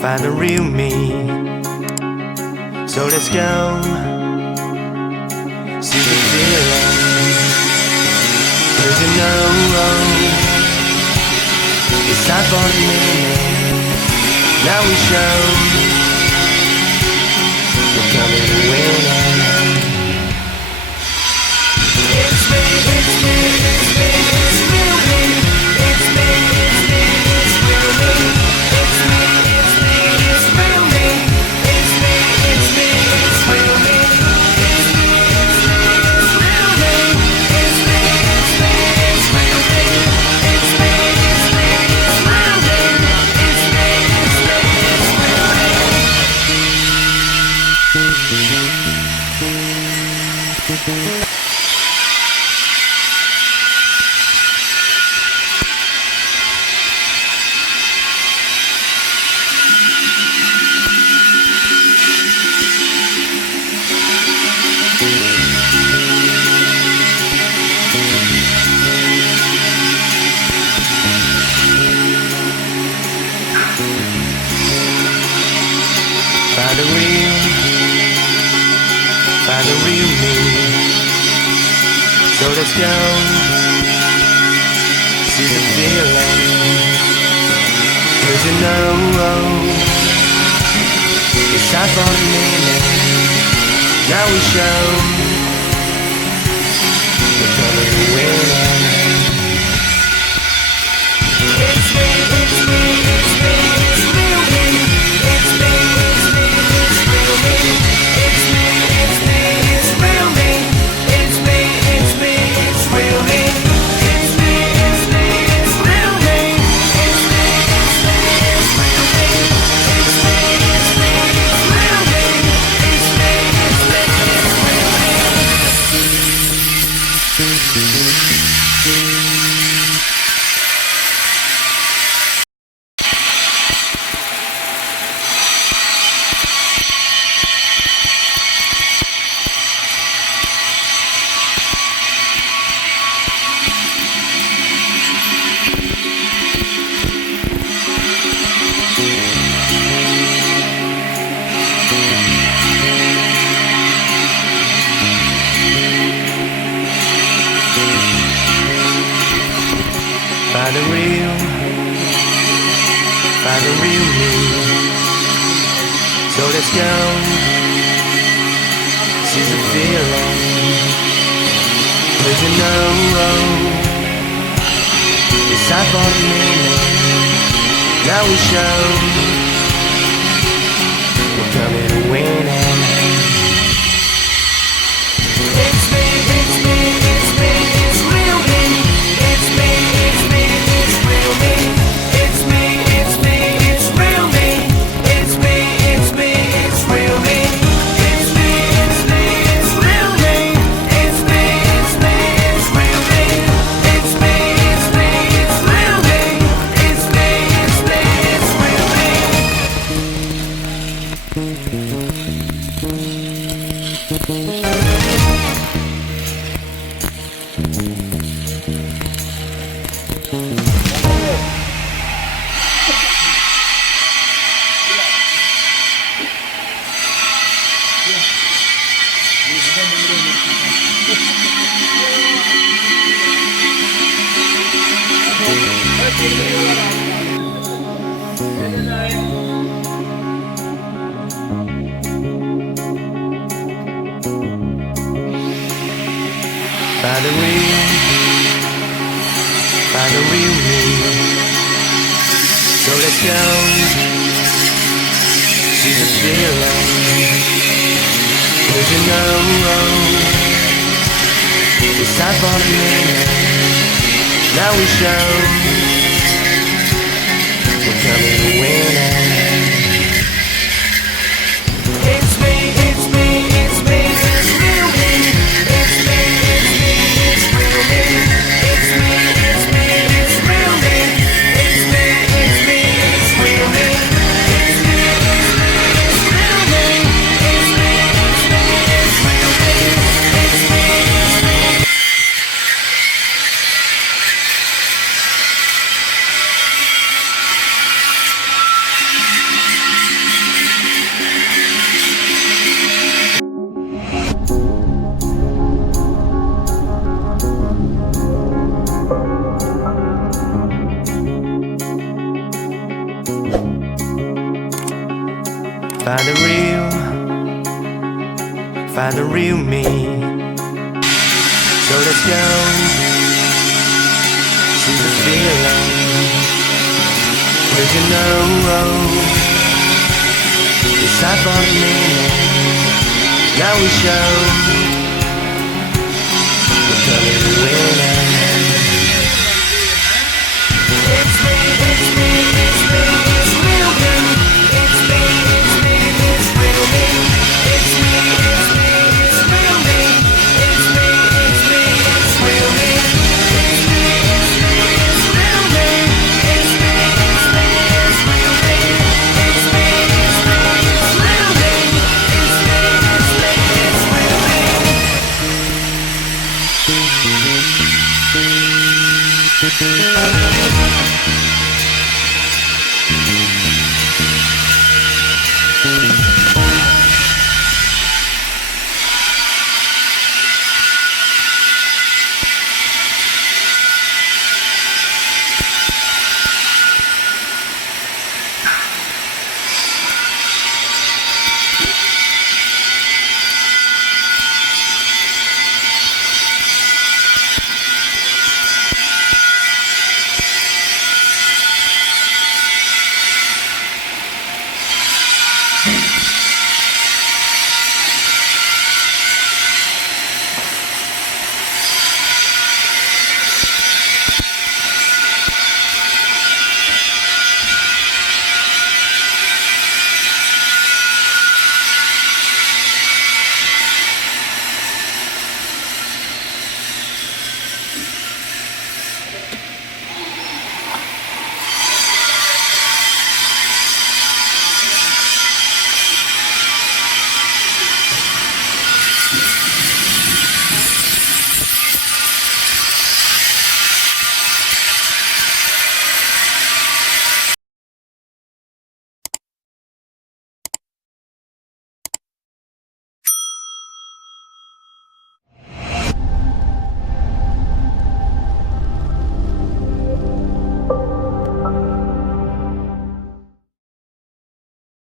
Find the real me. So let's go see the feeling. 'Cause you know it's time for the meaning. Now we show we're coming to win. It's me, it's me, it's me, it's real me. It's me, it's me, it's real me. It's me, it's me, it's real me. It's me, it's me, it's real me. It's me, it's me, it's real me. It's me, it's me, it's real me. It's me, it's me, it's real me. It's me, it's me, it's real me. Find the real me. So let's go see the feeling. 'Cause you know it's time for the meaning. Now we show we're coming to win. It's me, it's me, it's me, it's real me. It's me, it's me, it's real me. It's me, it's me, it's real me. It's me, it's me, it's real me. It's me, it's me, it's real me. It's me, it's me, it's real me. It's me, it's me, it's real me. It's me, it's me, it's real me. Find the real me. So let's go see the feeling. 'Cause you know it's time for the meaning. Now we show we're coming to win. It's me, it's me, it's me, it's real me. It's me, it's me, it's real me. It's me, it's me, it's real me. It's me, it's me, it's real me. It's me, it's me, it's real me. It's me, it's me, it's real me. It's me, it's me, it's real me. It's me, it's me, it's real me. Find the real me. So let's go see the feeling. 'Cause you know it's time for the meaning. Now we show we're coming to win. It's me, it's me, it's me, it's real me. It's me, it's me, it's real me. It's me, it's me, it's real me. It's me, it's me, it's real me. It's me, it's me, it's real me. It's me, it's me, it's real me. It's me, it's me. find the real me. So let's go see the feeling. 'Cause you know it's our for the meaning. Now we show the color of winning. It's me, it's me, it's me, it's real me. It's me, it's me, it's real me. It's me, it's me, it's real me. It's me, it's me, it's real me. It's me, it's me, it's real me. It's me, it's me, it's real me. It's me, it's me, it's real me. It's me, it's me, it's real me.